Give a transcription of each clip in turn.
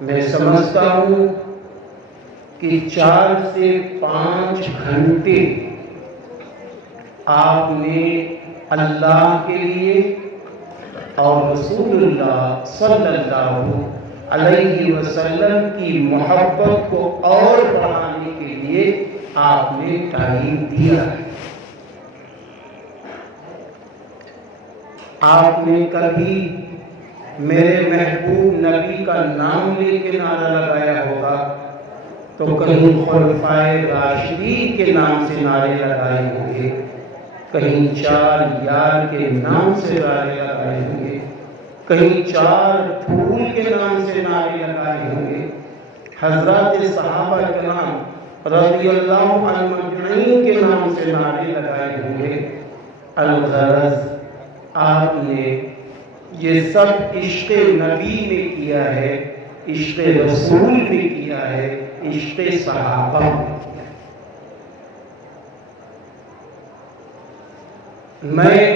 میں سمجھتا ہوں کہ 4 سے 5 گھنٹے آپ نے اللہ کے لیے اور رسول اللہ صلی اللہ علیہ وسلم کی محبت کو اور بڑھانے کے لیے آپ نے ٹائم دیا ہے۔ آپ نے کبھی میرے محبوب نبی کا نام لے کے نعرہ لگایا ہوگا تو کہیں خلفائے راشدین کے نام سے نعرے لگائے ہوں گے، کہیں 4 یار کے نام سے نعرے لگائے ہوں گے، کہیں 4 پھول کے نام سے نعرے لگائے ہوں گے، حضرات صحابہ کرام رضی اللہ عنہم اجمعین کے نام سے نعرے لگائے ہوں گے۔ الغرض آپ نے یہ سب عشق نبی میں کیا ہے، عشق رسول میں کیا ہے، عشق صحابہ میں۔ میں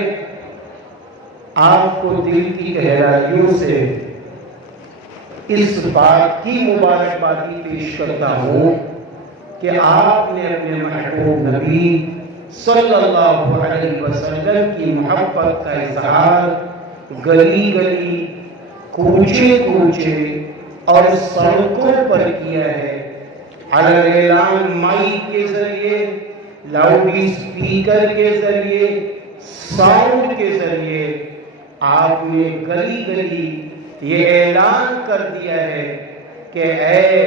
آپ کو دل کی گہرائیوں سے اس بات کی مبارکبادی پیش کرتا ہوں کہ آپ نے اپنے محبوب نبی صلی اللہ علیہ وسلم کی محبت کا اظہار گلی گلی، کوچے کوچے اور سڑکوں پر کیا ہے، اعلان مائک کے ذریعے، لاؤڈ اسپیکر کے ذریعے، ساؤنڈ کے ذریعے آپ نے گلی گلی یہ اعلان کر دیا ہے کہ اے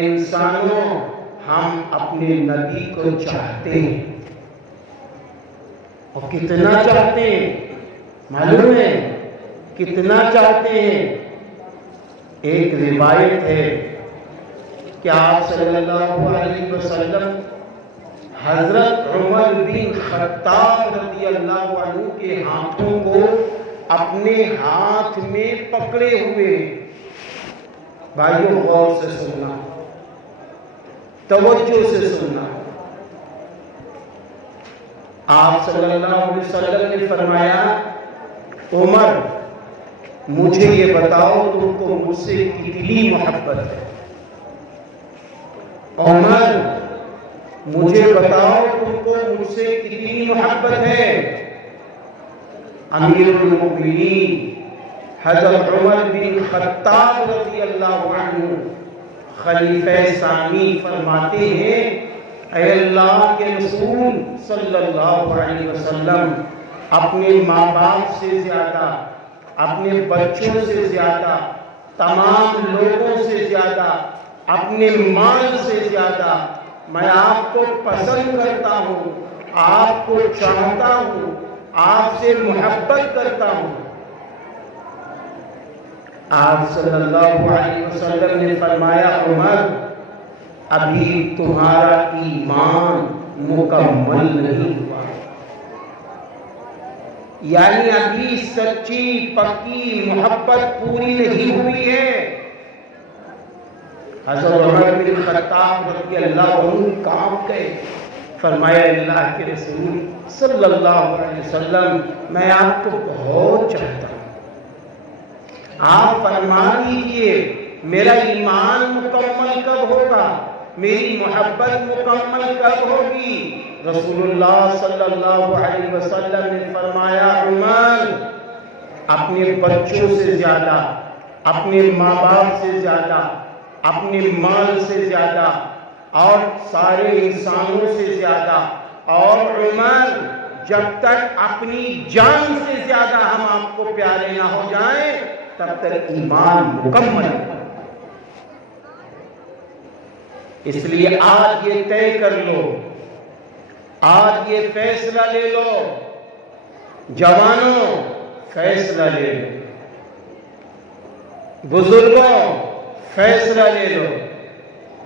انسانوں، ہم اپنے نبی کو چاہتے ہیں۔ اور کتنا چاہتے ہیں معلوم ہے؟ کتنا چاہتے ہیں؟ ایک روایت ہے کہ آپ صلی اللہ علیہ وسلم حضرت عمر بن خطاب رضی اللہ عنہ کے ہاتھوں کو اپنے ہاتھ میں پکڑے ہوئے۔ بھائیو غور سے سننا، توجہ سے سننا۔ آپ صلی اللہ علیہ وسلم نے فرمایا، عمر مجھے یہ بتاؤ تم کو مجھ سے کتنی محبت ہے؟ عمر مجھے بتاؤ تم کو مجھ سے کتنی محبت ہے؟ امیر المؤمنین حضرت عمر بن خطاب رضی اللہ عنہ خلیفہ ثانی فرماتے ہیں، اے اللہ کے رسول صلی اللہ علیہ وسلم، اپنے ماں باپ سے زیادہ، اپنے بچوں سے زیادہ، تمام لوگوں سے زیادہ، اپنے مال سے زیادہ میں آپ کو پسند کرتا ہوں، آپ کو چاہتا ہوں، آپ سے محبت کرتا ہوں۔ آپ صلی اللہ علیہ وسلم نے فرمایا، عمر ابھی تمہارا ایمان مکمل نہیں ہوا، یعنی ابھی سچی پکی محبت پوری نہیں ہوئی ہے۔ حضرت عمر بن خطاب رضی اللہ عنہ کانپ گئے، فرمایا اللہ کے رسول صلی اللہ علیہ وسلم، میں آپ کو بہت چاہتا ہوں، آپ فرما دیجئے میرا ایمان مکمل کب ہوگا، میری محبت مکمل کب ہوگی؟ رسول اللہ صلی اللہ علیہ وسلم نے فرمایا، عمر اپنے بچوں سے زیادہ، اپنے ماں باپ سے زیادہ، اپنے مال سے زیادہ اور سارے انسانوں سے زیادہ، اور عمر جب تک اپنی جان سے زیادہ ہم آپ کو پیارے نہ ہو جائیں تب تک ایمان مکمل ہے۔ اس لیے آج یہ طے کر لو، آج یہ فیصلہ لے لو، جوانوں فیصلہ لے لو، بزرگوں فیصلہ لے لو،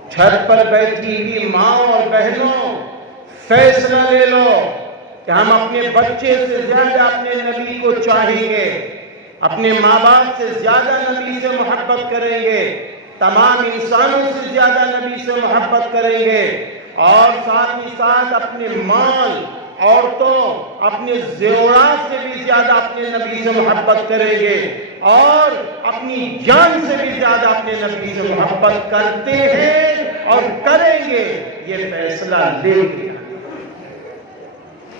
چھت پر بیٹھی ہوئی ماں اور بہنوں فیصلہ لے لو کہ ہم اپنے بچے سے زیادہ اپنے نبی کو چاہیں گے، اپنے ماں باپ سے زیادہ نبی سے محبت کریں گے، تمام انسانوں سے زیادہ نبی سے محبت کریں گے، اور ساتھ ہی ساتھ اپنے مال عورتوں اپنے زیورات سے بھی زیادہ اپنے نبی سے محبت کریں گے اور اپنی جان سے بھی زیادہ اپنے نبی سے محبت کرتے ہیں اور کریں گے. یہ فیصلہ لے گے،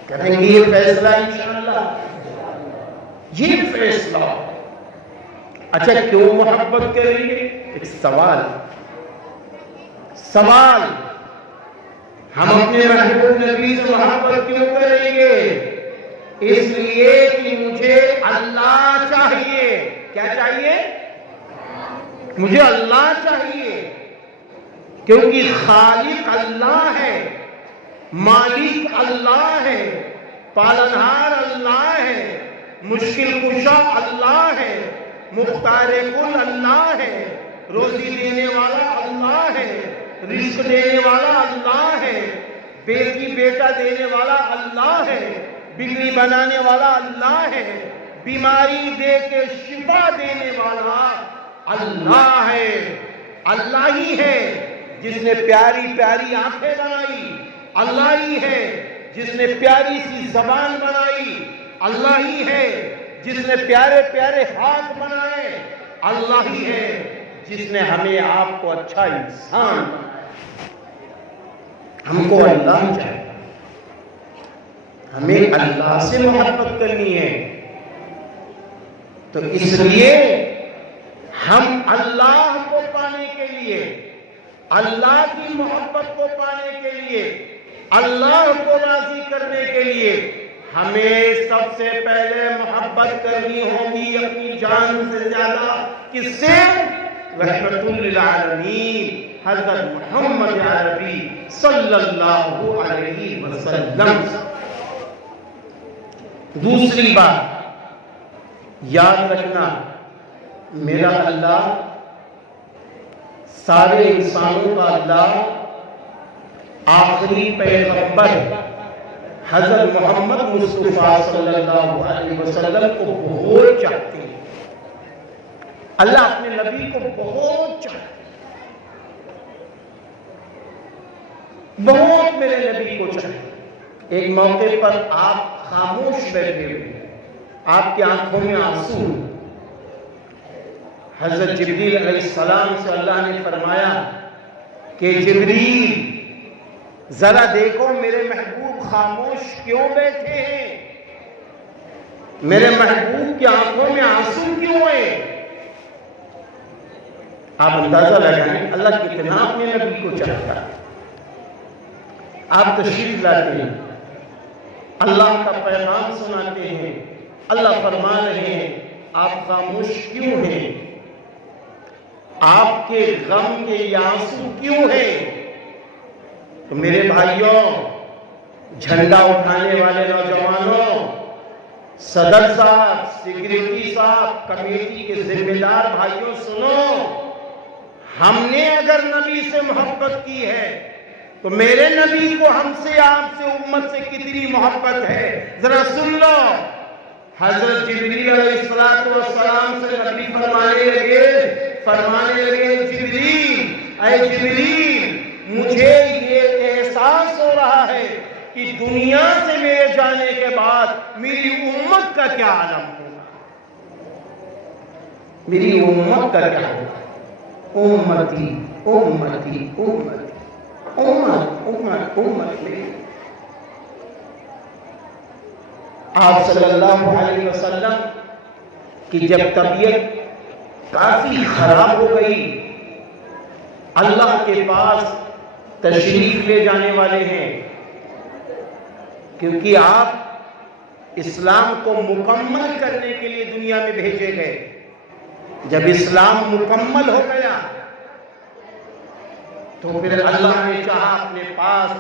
کریں گے یہ فیصلہ انشاءاللہ. یہ فیصلہ. اچھا کیوں محبت کریں گے؟ ایک سوال ہم اپنے محبوب نبی سے محبت کیوں کریں گے؟ اس لیے کہ مجھے اللہ چاہیے. کیا چاہیے؟ مجھے اللہ چاہیے، کیونکہ خالق اللہ ہے، مالک اللہ ہے، پالنہار اللہ ہے، مشکل کشا اللہ ہے، مختار کل اللہ ہے، روزی دینے والا اللہ ہے، رزق دینے والا اللہ ہے، بیٹی بیٹا دینے والا اللہ ہے، بگڑی بنانے والا اللہ ہے، بیماری دے کے شفا دینے والا اللہ ہے. اللہ ہی ہے جس نے پیاری پیاری آنکھیں بنائی، اللہ ہی ہے جس نے پیاری سی زبان بنائی، اللہ ہی ہے جس نے پیارے پیارے ہاتھ بنائے، اللہ ہی ہے جس نے ہمیں آپ کو اچھا انسان بنایا. ہم کو اللہ چاہیے، ہمیں اللہ سے محبت کرنی ہے. تو اس لیے ہم اللہ کو پانے کے لیے، اللہ کی محبت کو پانے کے لیے، اللہ کو راضی کرنے کے لیے ہمیں سب سے پہلے محبت کرنی ہوگی اپنی جان سے زیادہ. کس سے؟ رحمت للعالمین حضرت محمد عربی صلی اللہ علیہ وسلم. دوسری بات یاد رکھنا، میرا اللہ سارے انسانوں کا اللہ، آخری پیغمبر حضرت محمد مصطفیٰ صلی اللہ علیہ وسلم کو بہت چاہتے ہیں. اللہ اپنے نبی کو بہت چاہتے ہیں، بہت میرے نبی کو چاہتے ہیں. ایک موقع پر آپ خاموش بیٹھے ہوئے، آپ کی آنکھوں میں آنسو. حضرت جبریل علیہ السلام سے اللہ نے فرمایا کہ جبریل ذرا دیکھو میرے محبوب خاموش کیوں بیٹھے ہیں، میرے محبوب کی آنکھوں میں آنسو کیوں ہیں. آپ اندازہ لگائیں اللہ کتنا اپنے نبی کو چاہتا ہے. آپ تشریف لاتے ہیں، اللہ کا پیغام سناتے ہیں، اللہ فرما رہے ہیں آپ خاموش کیوں ہیں، آپ کے غم کے یہ آنسو کیوں ہیں. تو میرے بھائیوں، جھنڈا اٹھانے والے نوجوانوں، صدر صاحب، سیکریٹری صاحب، کمیٹی کے ذمہ دار بھائیوں، سنو. ہم نے اگر نبی سے محبت کی ہے تو میرے نبی کو ہم سے، آپ سے، امت سے کتنی محبت ہے ذرا سن لو. حضرت جبریل علیہ السلام سے نبی فرمانے لگے جبریل، اے جبریل، مجھے یہ احساس ہو رہا ہے کہ دنیا سے میرے جانے کے بعد میری امت کا کیا عالم ہوگا، میری امت کا کیا ہوگا. امتی امتی امتی امت امت امت. آپ صلی اللہ علیہ وسلم کی جب طبیعت کافی خراب ہو گئی، اللہ کے پاس تشریف لے جانے والے ہیں، کیونکہ آپ اسلام کو مکمل کرنے کے لیے دنیا میں بھیجے گئے. جب اسلام مکمل ہو گیا تو پھر اللہ نے چاہا اپنے پاس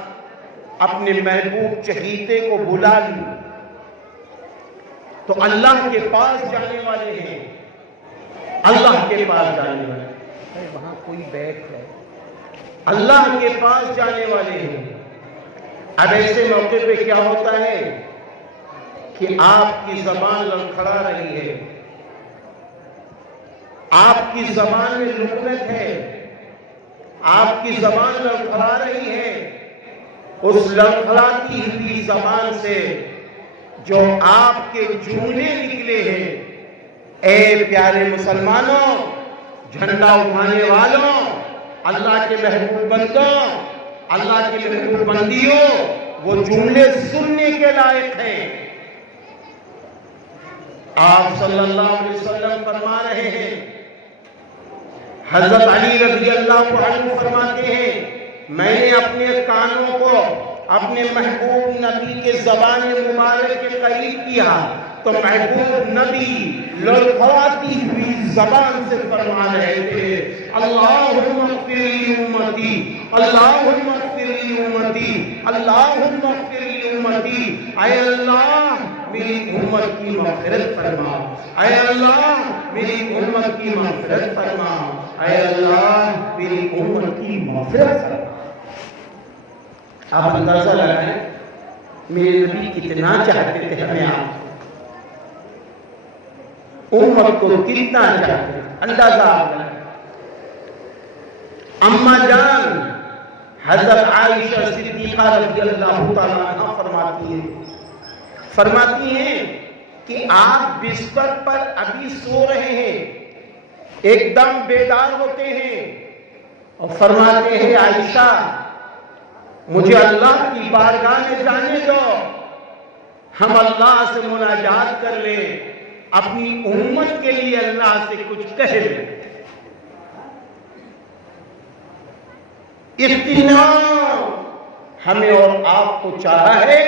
اپنے محبوب چہیتے کو بلا لی. تو اللہ کے پاس جانے والے ہیں، اللہ کے پاس جانے والے ہیں. وہاں کوئی بیٹھ ہے، اللہ کے پاس جانے والے ہیں. اب ایسے موقع پہ کیا ہوتا ہے کہ آپ کی زبان لڑکھڑا رہی ہے، آپ کی زبان میں لکنت ہے، آپ کی زبان لڑکھڑا رہی ہے، اس لڑکھڑاتی ہوئی زبان سے جو آپ کے جملے نکلے ہیں، اے پیارے مسلمانوں، جھنڈا اٹھانے والوں، اللہ کے محبوب بندوں، اللہ کے محبوب بندیوں، وہ جملے سننے کے لائق ہیں۔ آپ صلی اللہ علیہ وسلم فرما رہے ہیں، حضرت علی رضی اللہ عنہ فرماتے ہیں، میں نے اپنے کانوں کو اپنے محبوب نبی کے زبان مبارک کے قریب کیا تو محبوب نبی لڑکھڑاتی ہوئی زبان سے فرما رہے تھے، اللہم اغفر لی امتی، اللہم اغفر لی امتی، اللہم اغفر لی امتی، اے اللہ میری امت کی مغفرت فرما، اے اللہ میری امت کی مغفرت فرما، اے اللہ میری امت کی مغفرت فرما۔ آپ اندازہ لگائیں میرے نبی کتنا چاہتے تھے ہمیں، آپ امت کو کتنا چاہتے تھے، اندازہ آپ لگائیں۔ اماں جان حضرت عائشہ صدیقہ رضی اللہ تعالیٰ عنہ فرماتی ہیں کہ آپ بستر پر ابھی سو رہے ہیں، ایک دم بیدار ہوتے ہیں اور فرماتے ہیں، عائشہ مجھے اللہ کی بارگاہ میں جانے دو، ہم اللہ سے مناجات کر لیں، اپنی امت کے لیے اللہ سے کچھ کہہ لیں۔ اطمینان ہمیں اور آپ کو چاہا ہے،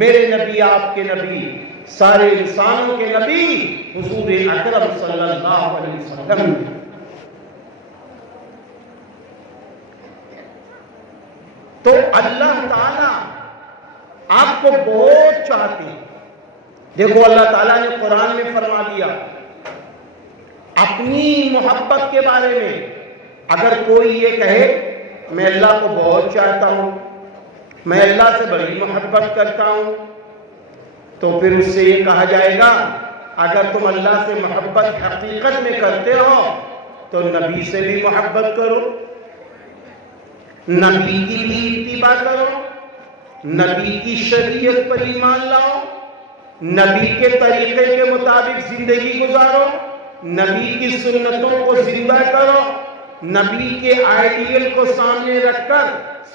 میرے نبی، آپ کے نبی، سارے انسانوں کے نبی حضور اکرم صلی اللہ علیہ وسلم۔ تو اللہ تعالیٰ آپ کو بہت چاہتے ہیں۔ دیکھو اللہ تعالیٰ نے قرآن میں فرما دیا اپنی محبت کے بارے میں، اگر کوئی یہ کہے میں اللہ کو بہت چاہتا ہوں، میں اللہ سے بڑی محبت کرتا ہوں، تو پھر اس سے یہ کہا جائے گا اگر تم اللہ سے محبت حقیقت میں کرتے ہو تو نبی سے بھی محبت کرو، نبی کی بھی اتباع کرو، نبی کی شریعت پر ایمان لاؤ، نبی کے طریقے کے مطابق زندگی گزارو، نبی کی سنتوں کو زندہ کرو، نبی کے آئیڈیل کو سامنے رکھ کر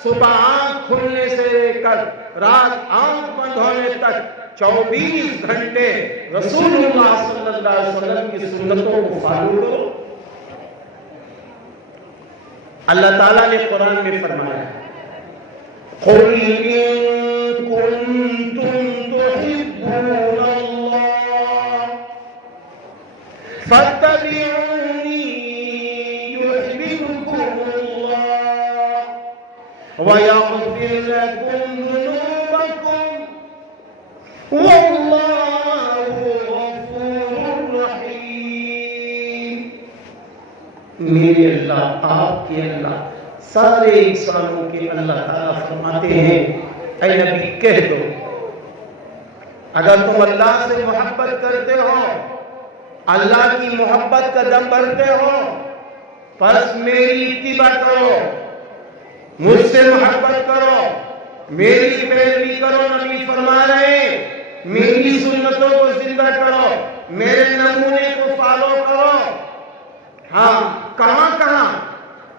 صبح آنکھ کھلنے سے لے کر رات آنکھ بند ہونے تک 24 گھنٹے رسول اللہ صلی اللہ علیہ وسلم کی سنتوں کو فالو کرو۔ اللہ تعالیٰ نے قرآن میں فرمایا قُلْ إِن كُنتُمْ تُحِبُّونَ اللَّهَ فَاتَّبِعُونِي يُحْبِبْكُمُ اللَّهُ وَيَغْفِرْ لَكُمْ ذُنُوبَكُمْ وَاللَّهُ غَفُورٌ رَحِيمٌ۔ میرے اللہ، آپ کے اللہ، سارے انسانوں کے اللہ تعالیٰ فرماتے ہیں اے نبی کہہ دو اگر تم اللہ سے محبت کرتے ہو، اللہ کی محبت کا دم بھرتے ہو، پس میری اتباع کرو، مجھ سے محبت کرو، میری پیروی کرو۔ نبی فرما رہے ہیں میری سنتوں کو زندہ کرو، میرے نمونے کو فالو کرو۔ ہاں، کہاں کہاں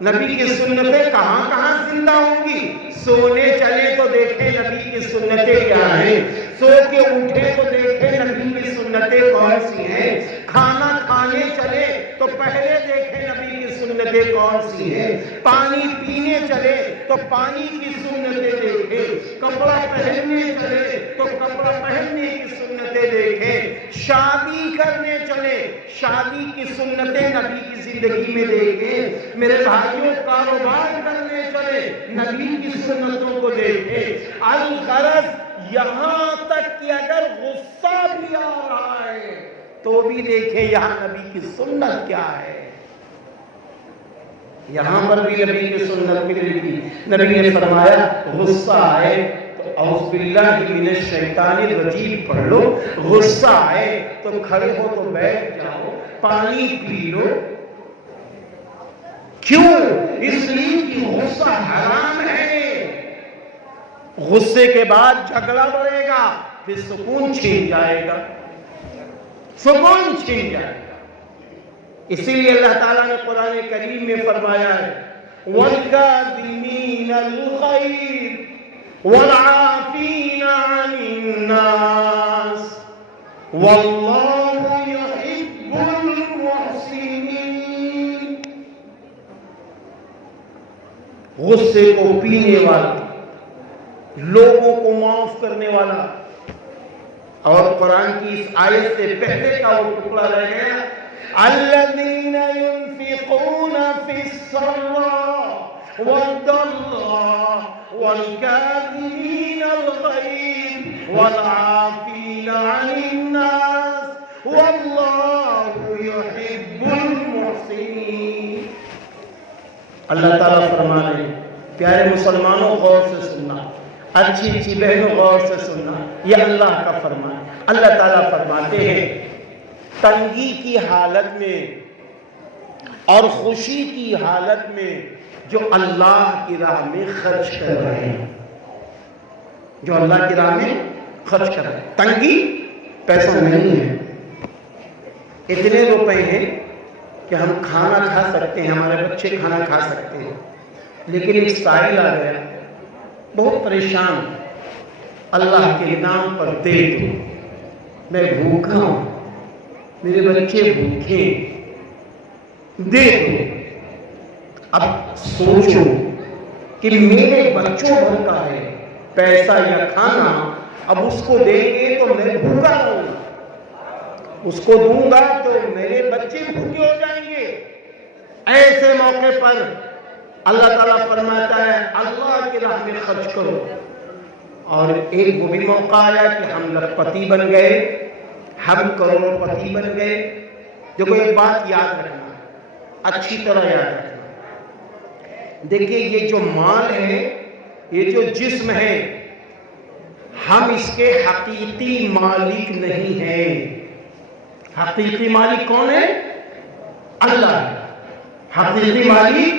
نبی کی سنتیں کہاں کہاں زندہ ہوں گی؟ سونے چلے تو دیکھیں نبی کی سنتیں کیا ہیں، سو کے اٹھے تو دیکھیں نبی کی سنتیں کون سی ہیں، کھانا کھانے چلے تو پہلے دیکھیں نبی کی سنتیں کون سی ہیں، پانی پینے چلے تو پانی کی سنتیں دیکھیں، کپڑا پہننے چلے تو کپڑا پہننے کی سنتیں دیکھیں، شادی کرنے چلے شادی کی سنتیں نبی کی زندگی میں دیکھیں، میرے بھائیوں کاروبار کرنے چلے نبی کی سنتوں کو دیکھیں۔ الغرض یہاں تک کہ اگر غصہ بھی آ رہا ہے تو بھی دیکھیں یہاں نبی کی سنت کیا ہے، یہاں پر بھی نبی کی سنت ملے گی۔ نبی نے فرمایا غصہ آئے تو اعوذ باللہ من الشیطان الرجیم پڑھ لو، غصہ آئے تو کھڑے ہو تو بیٹھ جاؤ، پانی پی لو۔ کیوں؟ اس لیے کہ غصہ حرام ہے، غصے کے بعد جھگڑا بڑھے گا، پھر سکون چھین جائے گا، سکون چھین جائے گا۔ اسی لیے اللہ تعالیٰ نے قرآن کریم میں فرمایا ہے وَالْكَاظِمِينَ الْغَيْظَ وَالْعَافِينَ عَنِ النَّاسِ وَاللَّهُ يُحِبُّ الْمُحْسِنِينَ۔ غصے کو پینے والا، لوگوں کو معاف کرنے والا۔ اور قرآن کی اس آیت سے پہلے کا وہ ٹکڑا رہ گیا الذین ينفقون فی السراء والضراء والکاظمین الغیظ والعافین عن الناس واللہ یحب المحسنین۔ اللہ تعالیٰ فرما رہے ہیں پیارے مسلمانوں غور سے سننا، اچھی اچھی بہنوں غور سے سننا، یہ اللہ کا فرمان ہے۔ اللہ تعالیٰ فرماتے ہیں تنگی کی حالت میں اور خوشی کی حالت میں جو اللہ کی راہ میں خرچ کر رہے ہیں، جو اللہ کی راہ میں خرچ کر رہے ہیں۔ تنگی پیسہ نہیں ہے، اتنے روپے ہیں کہ ہم کھانا کھا سکتے ہیں، ہمارے بچے کھانا کھا سکتے ہیں، لیکن ایک سائل آ گیا بہت پریشان، اللہ کے نام پر دے دو، میں بھوکا ہوں، میرے بچے بھوکے، دے دو۔ اب سوچو کہ میرے بچوں بھر کا ہے پیسہ یا کھانا، اب اس کو دیں گے تو میں بھوکا ہوں، اس کو دوں گا تو میرے بچے بھوکے ہو جائیں گے۔ ایسے موقع پر اللہ تعالیٰ فرماتا ہے اللہ کی راہ میں خرچ کرو۔ اور ایک وہ بھی موقع آیا کہ ہم لکھپتی بن گئے، ہم کروڑ پتی بن گئے۔ دیکھو ایک بات یاد رکھنا، اچھی طرح یاد رکھنا، دیکھیں یہ جو مال ہے، یہ جو جسم ہے، ہم اس کے حقیقی مالک نہیں ہیں۔ حقیقی مالک کون ہے؟ اللہ ہے۔ حقیقی مالک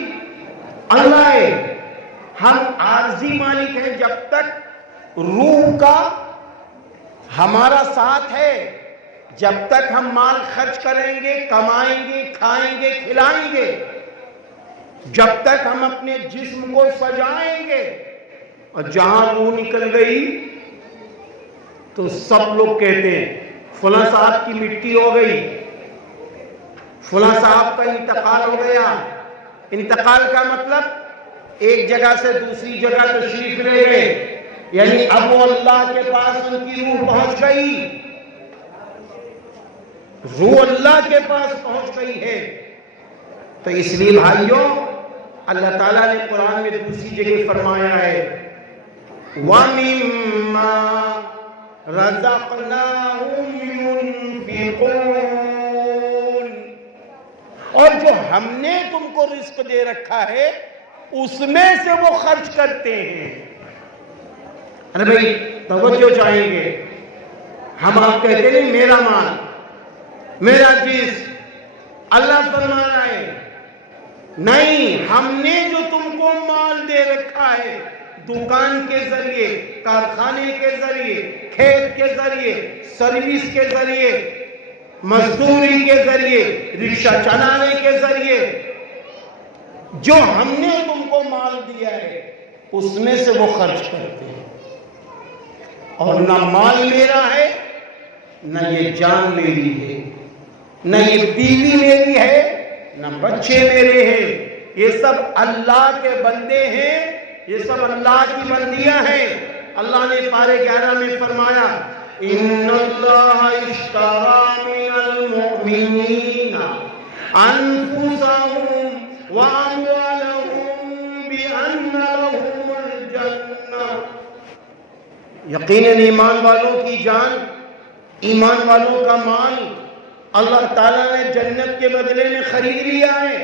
اللہ ہے، ہم عارضی مالک ہیں۔ جب تک روح کا ہمارا ساتھ ہے، جب تک ہم مال خرچ کریں گے، کمائیں گے، کھائیں گے، کھلائیں گے، جب تک ہم اپنے جسم کو سجائیں گے، اور جہاں روح نکل گئی تو سب لوگ کہتے ہیں فلاں صاحب کی مٹی ہو گئی، فلاں صاحب کا انتقال ہو گیا۔ انتقال کا مطلب ایک جگہ سے دوسری جگہ تشریف لے گئے، یعنی اب وہ اللہ کے پاس ان کی روح پہنچ گئی، روح اللہ کے پاس پہنچ گئی ہے۔ تو اس لیے بھائیوں اللہ تعالیٰ نے قرآن میں دوسری جگہ فرمایا ہے وَمِمَّا رَزَقْنَاهُمْ يُنْفِقُونَ، اور جو ہم نے تم کو رزق دے رکھا ہے اس میں سے وہ خرچ کرتے ہیں۔ ارے بھائی توجہ چاہیں گے، ہم آپ کہتے ہیں میرا مال، میرا چیز، اللہ فرما رہا ہے نہیں، ہم نے جو تم کو مال دے رکھا ہے، دکان کے ذریعے، کارخانے کے ذریعے، کھیت کے ذریعے، سروس کے ذریعے، مزدوری کے ذریعے، رکشہ چلانے کے ذریعے، جو ہم نے تم کو مال دیا ہے اس میں سے وہ خرچ کرتے ہیں۔ اور نہ مال میرا ہے، نہ یہ جان میری ہے، نہ یہ بیوی میری ہے، نہ بچے میرے ہیں، یہ سب اللہ کے بندے ہیں، یہ سب اللہ کی بندیاں ہیں۔ اللہ نے پارے 11 میں فرمایا ان اللہ اشتری من المؤمنین انفسهم واموالهم بان لهم الجنہ، یقیناً ایمان والوں کی جان، ایمان والوں کا مال اللہ تعالیٰ نے جنت کے بدلے میں خرید لیا ہے۔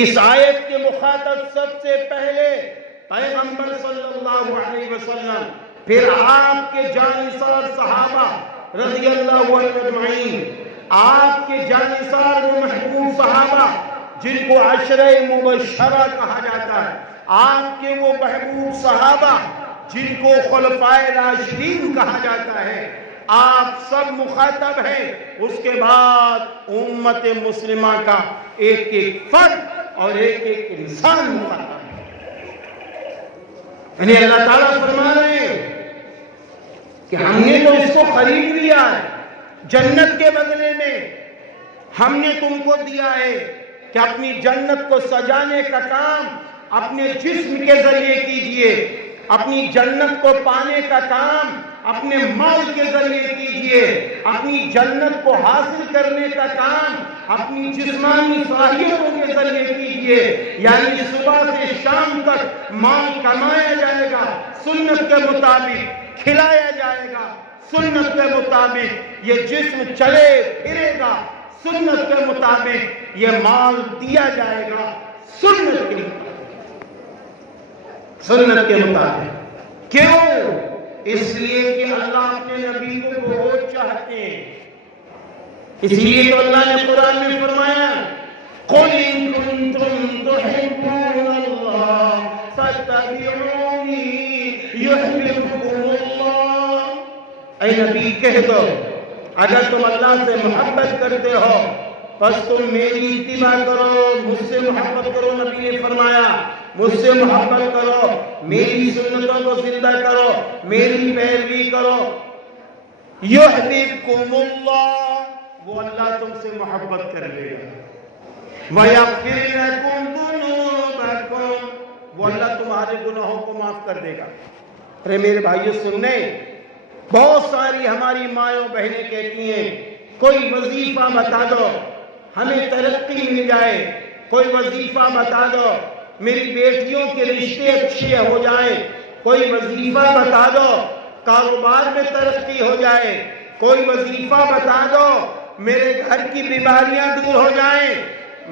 اس آیت کے مخاطب سب سے پہلے پیغمبر صلی اللہ علیہ وسلم، پھر آپ کے جانثار صحابہ رضی اللہ عنہ اجمعین، آپ کے جانثار و محبوب صحابہ جن کو عشرہ مبشرہ کہا جاتا ہے، آپ کے وہ محبوب صحابہ جن کو خلفائے راشدین کہا جاتا ہے، آپ سب مخاطب ہیں۔ اس کے بعد امت مسلمہ کا ایک ایک فرد اور ایک ایک انسان مخاطب ہے۔ یعنی اللہ تعالیٰ فرما رہے ہیں کہ ہم نے تو اس کو خرید لیا ہے، جنت کے بدلے میں ہم نے تم کو دیا ہے کہ اپنی جنت کو سجانے کا کام اپنے جسم کے ذریعے کیجئے، اپنی جنت کو پانے کا کام اپنے مال کے ذریعے کیجئے، اپنی جنت کو حاصل کرنے کا کام اپنی جسمانی صلاحیتوں کے ذریعے کیجئے۔ یعنی صبح سے شام تک مال کمایا جائے گا، سنت کے مطابق کھلایا جائے گا، سنت کے مطابق یہ جسم چلے پھرے گا، سنت کے مطابق یہ مال دیا جائے گا، سنت کے مطابق، سنت کے مطابق۔ کیوں؟ اس لیے کہ اللہ اپنے نبی کو بہت چاہتے ہیں۔ اس لیے تو اللہ نے قرآن میں فرمایا قُلْ إِن كُنتُمْ تُحِبُّونَ اللَّهَ فَاتَّبِعُونِي يُحْبِبْكُمُ اللَّهُ۔ اے نبی کہہ دو اگر تم اللہ سے محبت کرتے ہو بس تم میری اتباع کرو، مجھ سے محبت کرو۔ نبی نے فرمایا مجھ سے محبت کرو، میری سنتوں کو زندہ کرو، میری پیروی کرو۔ یحببکم اللہ، وہ اللہ تم سے محبت کر لے گا۔ ویغفر لکم ذنوبکم، وہ اللہ تمہارے گناہوں کو معاف کر دے گا۔ میرے بھائیو سننے، بہت ساری ہماری مائیں بہنیں کہتی ہیں کوئی وظیفہ بتا دو ہمیں ترقی مل جائے، کوئی وظیفہ بتا دو میری بیٹیوں کے رشتے اچھے ہو جائیں، کوئی وظیفہ بتا دو کاروبار میں ترقی ہو جائے، کوئی وظیفہ بتا دو میرے گھر کی بیماریاں دور ہو جائیں۔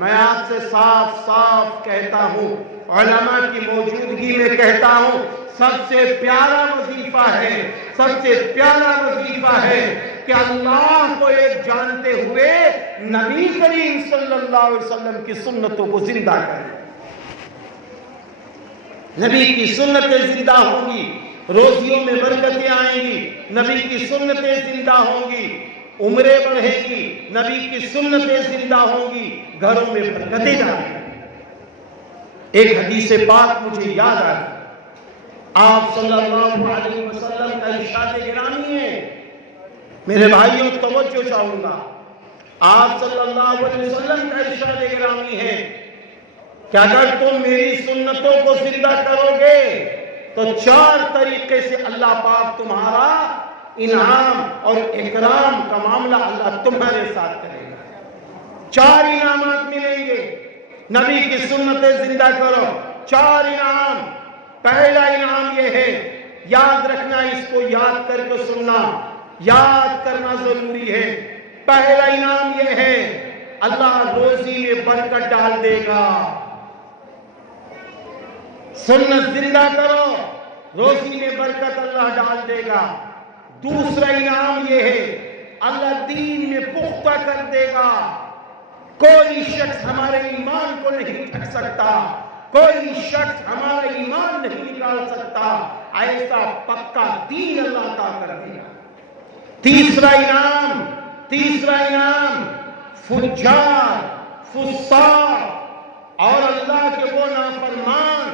میں آپ سے صاف صاف کہتا ہوں، علماء کی موجودگی میں کہتا ہوں، سب سے پیارا وظیفہ ہے، سب سے پیارا وظیفہ ہے کہ اللہ کو ایک جانتے ہوئے نبی کریم صلی اللہ علیہ وسلم کی سنتوں کو زندہ کریں۔ نبی کی سنتیں زندہ ہوں گی، روزیوں میں برکتیں آئیں گی، نبی کی سنتیں زندہ ہوں گی، عمریں بڑھیں گی، نبی کی سنتیں زندہ ہوں گی، گھروں میں برکتیں جائیں گی۔ ایک حدیث پاک مجھے یاد آئی، آپ صلی اللہ علیہ وسلم کا ارشاد گرامی ہے، میرے بھائیوں توجہ چاہوں گا، آپ صلی اللہ علیہ وسلم کا ارشاد گرامی ہے کہ اگر تم میری سنتوں کو زندہ کرو گے تو 4 طریقے سے اللہ پاک تمہارا انعام اور اکرام کا معاملہ اللہ تمہارے ساتھ کرے گا۔ 4 انعامات ملیں گے، نبی کی سنتیں زندہ کرو، 4 انعام۔ پہلا انعام یہ ہے، یاد رکھنا، اس کو یاد کر کے سننا، یاد کرنا ضروری ہے۔ پہلا انعام یہ ہے اللہ روزی میں برکت ڈال دے گا۔ سنت زندہ کرو، روزی میں برکت اللہ ڈال دے گا۔ دوسرا انعام یہ ہے اللہ دین میں پختہ کر دے گا۔ کوئی شخص ہمارے ایمان کو نہیں ٹھگ سکتا، کوئی شخص ہمارا ایمان نہیں نکال سکتا، ایسا پکا دین اللہ عطا کر دے گا۔ تیسرا انعام فجار، فساق اور اللہ کے وہ نافرمان،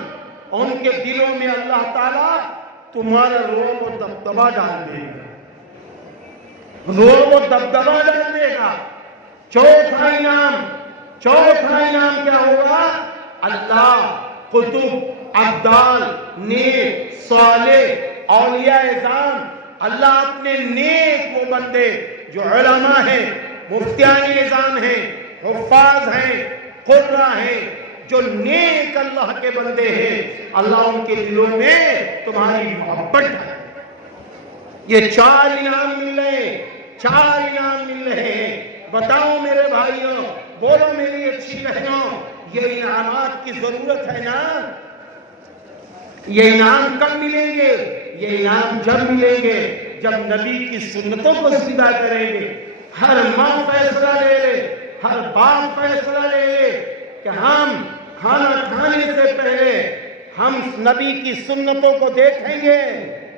ان کے دلوں میں اللہ تعالیٰ تمہارا رعب و دبدبہ ڈال دے گا، رعب و دبدبہ ڈال دے گا۔ چوتھا انعام کیا ہوگا؟ اللہ قطب، ابدال، نیک، صالح، اولیاء اعظام، اللہ اپنے نیک وہ بندے جو علماء ہیں، مفتیان نظام ہیں، حفاظ ہیں، قرآن ہیں، جو نیک اللہ کے بندے ہیں، اللہ ان کے دلوں میں تمہاری محبت ہے۔ یہ 4 انعام مل رہے ہیں، 4 انعام مل رہے ہیں۔ بتاؤ میرے بھائیوں، بولو میری اچھی بہنوں، یہ انعامات کی ضرورت ہے نا؟ یہ انعام کب ملیں گے؟ یہ انعام جب ملیں گے جب نبی کی سنتوں کو زندہ کریں گے۔ ہر ماں فیصلہ لے لے، ہر باپ فیصلہ لے لے کہ ہم کھانا کھانے سے پہلے ہم نبی کی سنتوں کو دیکھیں گے.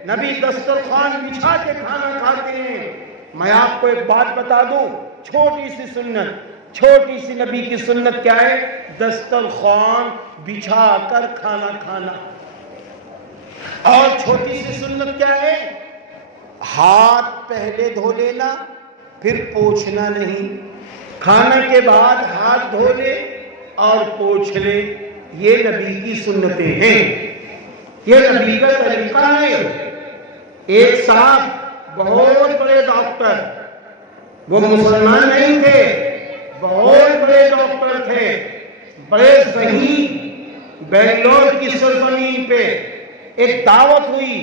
نبی دسترخوان بچھا کے کھانا کھاتے ہیں. میں آپ کو ایک بات بتا دوں, چھوٹی سی سنت, چھوٹی سی نبی کی سنت کیا ہے؟ دسترخوان بچھا کر کھانا کھانا. اور چھوٹی سی سنت کیا ہے؟ ہاتھ پہلے دھو لینا, پھر پوچھنا نہیں. کھانے کے بعد ہاتھ دھو لے اور پوچھ لے. یہ نبی کی سنتیں ہیں, یہ نبی کا طریقہ ہے. ایک صاحب بہت بڑے ڈاکٹر, وہ مسلمان نہیں تھے, بہت بڑے ڈاکٹر تھے, بڑے ذہین. بنگلور کی سرزمین پہ ایک دعوت ہوئی,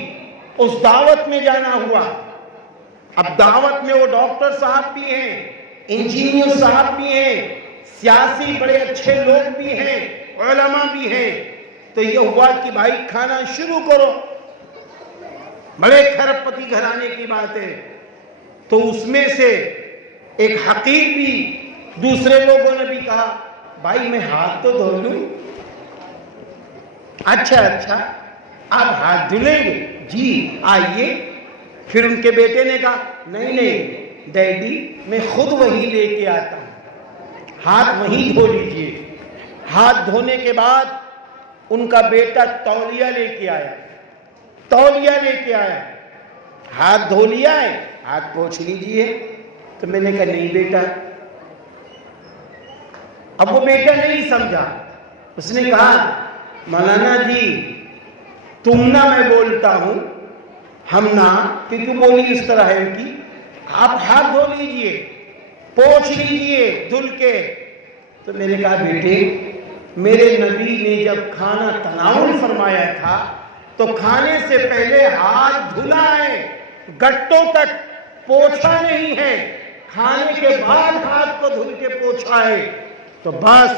اس دعوت میں جانا ہوا. اب دعوت میں وہ ڈاکٹر صاحب بھی ہیں, انجینئر صاحب بھی ہیں, سیاسی بڑے اچھے لوگ بھی ہیں, علماء بھی ہیں. تو یہ ہوا کہ بھائی کھانا شروع کرو. بڑے کھرب پتی گھرانے کی بات ہے. تو اس میں سے ایک حقیر بھی, دوسرے لوگوں نے بھی کہا بھائی میں ہاتھ تو دھو لوں. اچھا آپ ہاتھ دھلیں گے؟ جی آئیے. پھر ان کے بیٹے نے کہا نہیں ڈیڈی میں خود وہی لے کے آتا ہوں, ہاتھ وہیں دھو لیجئے. ہاتھ دھونے کے بعد ان کا بیٹا تولیہ لے کے آیا, ہاتھ دھو لیا ہے, ہاتھ پوچھ لیجئے. تو میں نے کہا نہیں بیٹا. اب وہ بیٹا نہیں سمجھا, اس نے کہا مولانا جی تم نہ میں بولتا ہوں, ہم نہ, کیونکہ بولی اس طرح ہے ان کی, آپ ہاتھ دھو لیجئے, پوچھ لیجئے دھل کے. تو میں نے کہا بیٹے میرے نبی نے جب کھانا تناول فرمایا تھا تو کھانے سے پہلے ہاتھ دھلا ہے, گٹوں تک پوچھا نہیں ہے, کھانے کے بعد ہاتھ کو دھل کے پوچھا ہے. تو بس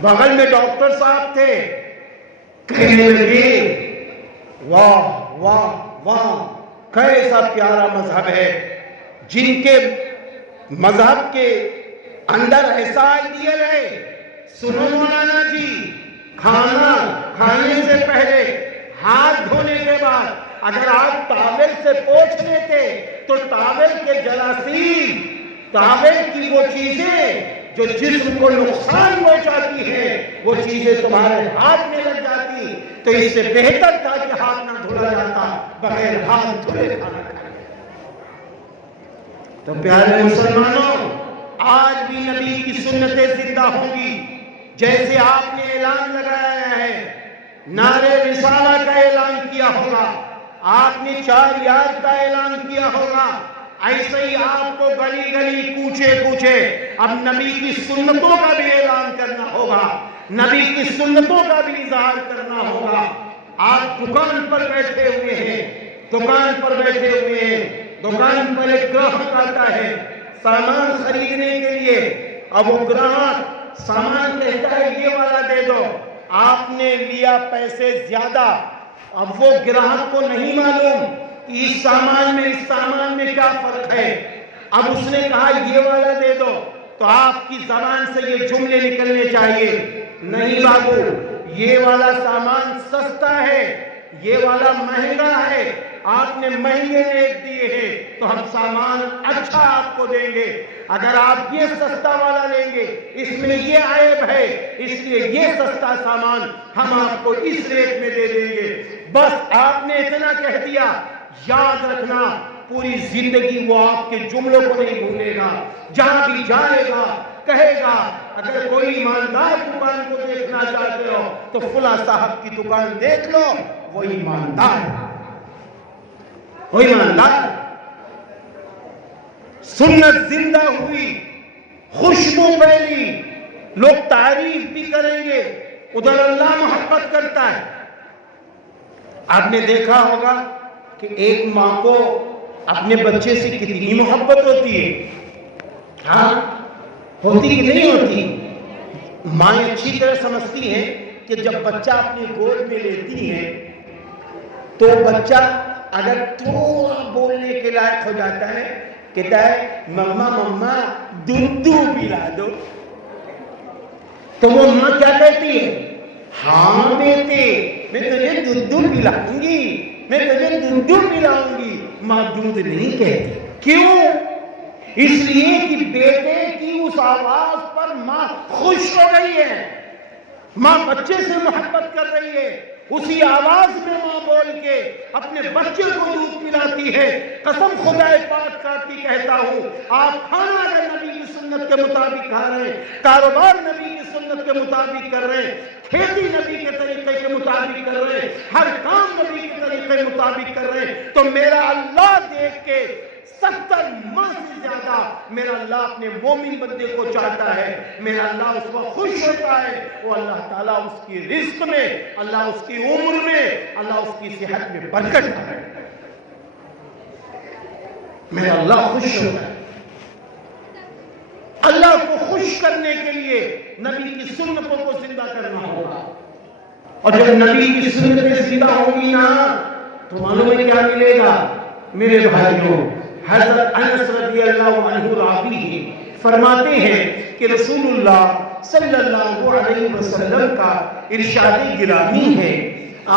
بغل میں ڈاکٹر صاحب تھے, کہنے لگے واہ واہ واہ کیسا پیارا مذہب ہے. جن کے مذہب کے اندر ایسا آئیڈیل ہے. سنو مولانا جی, کھانا کھانے سے پہلے ہاتھ دھونے کے بعد اگر آپ ٹاول سے پوچھ لیتے تو ٹاول کے جراثیم, ٹاول کی وہ چیزیں جو جسم کو نقصان پہنچاتی ہیں, وہ چیزیں تمہارے ہاتھ میں لگ جاتی. تو اس سے بہتر تھا کہ ہاتھ نہ دھولا جاتا, بغیر ہاتھ دھلے کھانا کھایا. تو پیارے مسلمانوں, آج بھی نبی کی سنتیں زندہ ہوں گی. جیسے آپ نے اعلان لگایا ہے, نعرے رسالہ کا اعلان کیا ہوگا, آپ نے 4 یار کا اعلان کیا ہوگا, ایسے ہی آپ کو گلی گلی کوچے کوچے اب نبی کی سنتوں کا بھی اعلان کرنا ہوگا, نبی کی سنتوں کا بھی اظہار کرنا ہوگا. آپ دکان پر بیٹھے ہوئے ہیں, دکان پر ایک گراہک آتا ہے سامان خریدنے کے لیے. اب وہ گراہک سامان کہتا ہے یہ والا دے دو, آپ نے لیا پیسے زیادہ. اب وہ گراہک کو نہیں معلوم اس سامان میں کیا فرق ہے. اب اس نے کہا یہ والا دے دو, تو آپ کی زبان سے یہ جملے نکلنے چاہیے, نہیں بابو یہ والا سامان سستا ہے, یہ والا مہنگا ہے, آپ نے مہنگے ریٹ دیے ہیں تو ہم سامان اچھا آپ کو دیں گے. اگر آپ یہ سستا والا لیں گے اس میں یہ عیب ہے, اس لیے یہ سستا سامان ہم آپ کو اس ریٹ میں دے دیں گے. بس آپ نے اتنا کہہ دیا, یاد رکھنا پوری زندگی وہ آپ کے جملوں کو نہیں بھولے گا. جہاں بھی جائے گا کہے گا اگر کوئی ایماندار دکان کو دیکھنا چاہتے ہو تو فلاں صاحب کی دکان دیکھ لو, وہ ایماندار. سنت زندہ ہوئی, خوشبو پھیلی, لوگ تعریف بھی کریں گے, ادھر اللہ محبت کرتا ہے. آپ نے دیکھا ہوگا کہ ایک ماں کو اپنے بچے سے کتنی محبت ہوتی ہے. ہاں ہوتی کہ نہیں ہوتی؟ مائیں اچھی طرح سمجھتی ہیں کہ جب بچہ اپنی گود میں لیتی ہے تو بچہ اگر تھوڑا بولنے کے لائق ہو جاتا ہے, کہتا ہے مما دودھ پلا دو, تو وہ ماں کیا کہتی ہے؟ ہاں بیٹے تھے میں تجھے دودھ پلاؤں گی، میں تجھے دودھ پلاؤں گی، ماں دودھ نہیں کہتی۔ کیوں؟ اس لیے کہ بیٹے کی اس آواز پر ماں خوش ہو رہی ہے، ماں بچے سے محبت کر رہی ہے، اسی آواز میں ماں بول کے اپنے بچے کو دودھ پلاتی ہے۔ قسم خدا پاک کھاتی کہتا ہوں، آپ کھانا اگر نبی کی سنت کے مطابق کھا رہے ہیں، کاروبار نبی کی سنت کے مطابق کر رہے ہیں، کھیتی نبی کے طریقے کے مطابق کر رہے ہیں، ہر کام نبی کے طریقے کے مطابق کر رہے ہیں، تو میرا اللہ دیکھ کے 70 ماہ سے زیادہ میرا اللہ اپنے مومن بندے کو چاہتا ہے، میرا اللہ اس وقت خوش ہوتا ہے، وہ اللہ تعالیٰ اس کی رزق میں، اللہ اس کی عمر میں، اللہ اس کی صحت میں برکت ہے، میرا اللہ خوش ہوتا ہے۔ اللہ کو خوش کرنے کے لیے نبی کی سنتوں کو زندہ کرنا ہوگا، اور جب نبی کی سنتیں زندہ ہوں گی نا تو معلوم ہے کیا ملے گا میرے بھائیوں؟ حضرت انس رضی اللہ عنہ راوی ہیں، فرماتے ہیں کہ رسول اللہ صلی اللہ علیہ وسلم کا ارشاد گرامی ہے،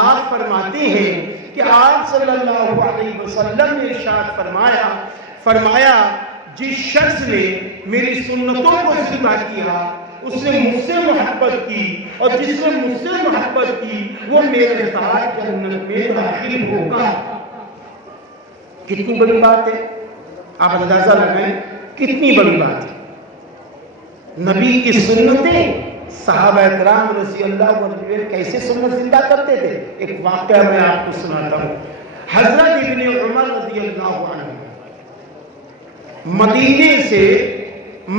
آپ فرماتے ہیں کہ آپ صلی اللہ علیہ وسلم نے ارشاد فرمایا جس شخص نے میری سنتوں کو زندہ کیا اس نے مجھ سے محبت کی، اور جس نے مجھ سے محبت کی وہ میرے ساتھ جنت میں داخل ہوگا۔ کتنی بڑی بات ہے، آپ اندازہ لگائیں کتنی بڑی بات ہے۔ نبی کی سنتیں صحابہ کرام رضی اللہ عنہ کیسے سنت زندہ کرتے تھے، ایک واقعہ میں آپ کو سناتا ہوں۔ حضرت ابن عمر رضی اللہ عنہ مدینے سے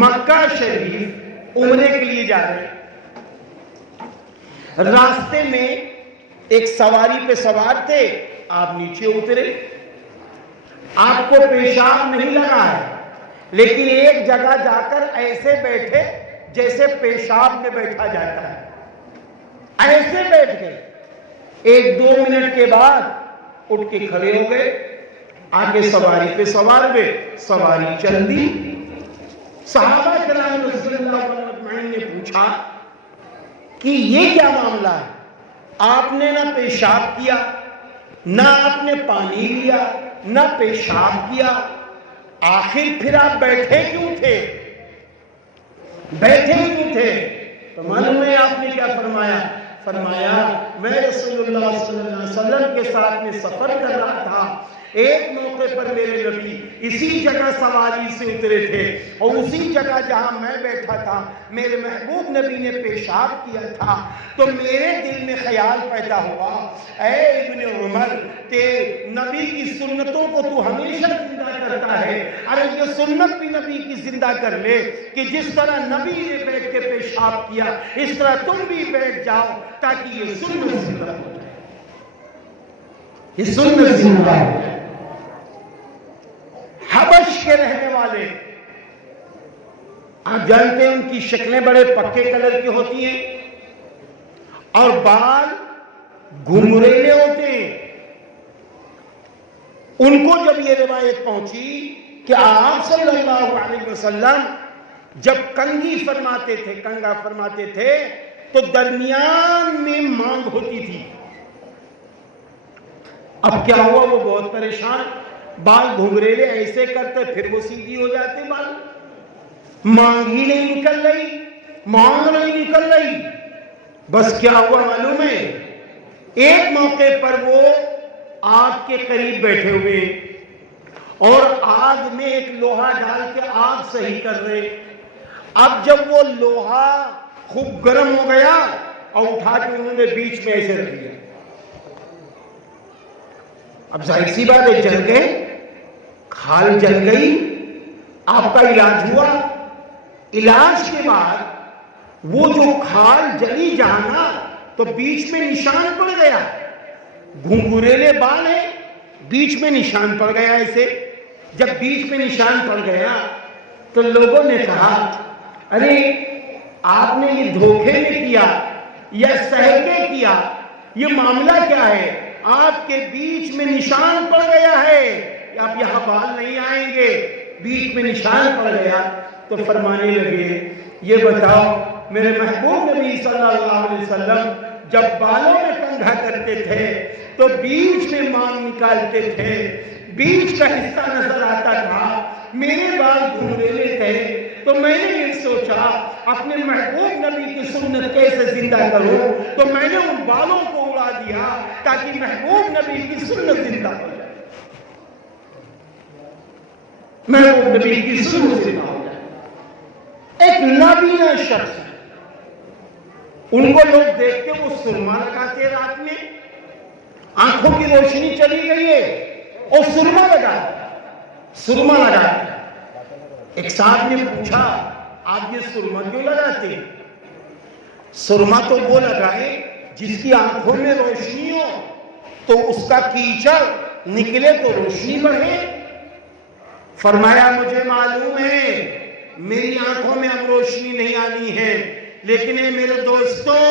مکہ شریف عمرے کے لیے جا رہے ہیں، راستے میں ایک سواری پہ سوار تھے، آپ نیچے اترے، آپ کو پیشاب نہیں لگا ہے لیکن ایک جگہ جا کر ایسے بیٹھے جیسے پیشاب میں بیٹھا جاتا ہے، ایسے بیٹھ گئے۔ 1-2 منٹ کے بعد اٹھ کے کھڑے ہو گئے، آگے سواری پہ سوار ہوئے، سواری چل دی۔ صحابہ کرام رضی اللہ عنہ نے پوچھا کہ یہ کیا معاملہ ہے؟ آپ نے نہ پیشاب کیا، نہ آپ نے پانی لیا، نہ پیشاب کیا، آخر پھر آپ بیٹھے کیوں تھے؟ تو معلوم ہے آپ نے کیا فرمایا میں رسول اللہ صلی اللہ علیہ وسلم کے ساتھ میں سفر کر رہا تھا، ایک موقع پر میرے نبی اسی جگہ سواری سے اترے تھے، اور اسی جگہ جہاں میں بیٹھا تھا میرے محبوب نبی نے پیشاب کیا تھا، تو میرے دل میں خیال پیدا ہوا، اے ابن عمر نبی کی سنتوں کو تو ہمیشہ زندہ کرتا ہے، ارے یہ سنت بھی نبی کی زندہ کر لے کہ جس طرح نبی نے بیٹھ کے پیشاب کیا اس طرح تم بھی بیٹھ جاؤ تاکہ یہ سنت زندہ ہو جائے، یہ سنت زندہ ہو جائے۔ حبش کے رہنے والے، آپ جانتے ہیں ان کی شکلیں بڑے پکے کلر کی ہوتی ہیں اور بال گھنگریلے ہوتے ہیں۔ ان کو جب یہ روایت پہنچی کہ آپ صلی اللہ علیہ وسلم جب کنگا فرماتے تھے تو درمیان میں مانگ ہوتی تھی، اب کیا ہوا؟ وہ بہت پریشان، بال گھنگریلے ایسے کرتے پھر وہ سیدھی ہو جاتے، بال مانگ ہی نہیں نکل رہی، بس کیا ہوا معلوم ہے؟ ایک موقع پر وہ آگ کے قریب بیٹھے ہوئے اور آگ میں ایک لوہا ڈال کے آگ صحیح کر رہے، اب جب وہ لوہا خوب گرم ہو گیا اور اٹھا کے انہوں نے بیچ میں ایسے رکھ دیا، اب ظاہر سی بات ہے جل گئے، کھال جل گئی، آپ کا علاج ہوا، علاج کے بعد وہ جو کھال جلی جانا تو بیچ میں نشان پڑ گیا، گھنگریلے بال ہیں، بیچ میں نشان پڑ گیا ایسے، جب بیچ میں نشان پڑ گیا تو لوگوں نے کہا ارے آپ نے یہ دھوکے میں کیا یا سہ کے کیا، یہ معاملہ کیا ہے؟ آپ کے بیچ میں نشان پڑ گیا ہے، آپ یہاں بال نہیں آئیں گے، بیچ میں نشان پڑ گیا۔ تو فرمانے لگے یہ بتاؤ میرے محبوب نبی صلی اللہ علیہ وسلم جب بالوں میں بندھا کرتے تھے تو بیچ میں مانگ نکالتے تھے، بیچ کا حصہ نظر آتا تھا، میرے بال گھنگریلے تھے، تو میں نے یہ سوچا اپنے محبوب نبی کی سنت کیسے زندہ کروں، تو میں نے ان بالوں کو اڑا دیا تاکہ محبوب نبی کی سنت زندہ ہو جائے، محبوب نبی کی سنت زندہ ہو جائے۔ ایک نابینا شخص، ان کو لوگ دیکھ کے وہ سرما لگاتے، رات میں آنکھوں کی روشنی چلی گئی ہے اور سرما لگا۔ ایک صاحب نے پوچھا آپ یہ سرما کیوں لگاتے ہیں؟ سرما تو وہ لگائے جس کی آنکھوں میں روشنی ہو تو اس کا کیچڑ نکلے تو روشنی بڑھے۔ فرمایا مجھے معلوم ہے میری آنکھوں میں اب روشنی نہیں آنی ہے، لیکن اے میرے دوستوں،